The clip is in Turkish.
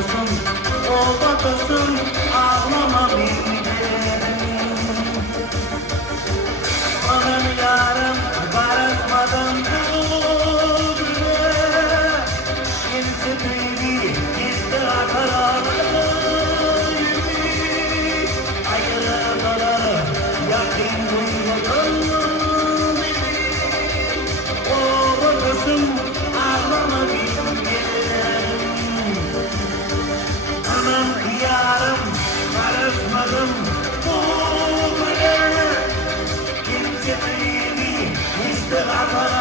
olsun, o batasın, ağlama bir anam yarım varamadan bugüne kimse büyüdü işte kararlı gibi ayrılmaları yakin duymadın beni o batasın ağlama bilgilerim anam yarım varamadan bugüne kimse büyüdü işte kararlı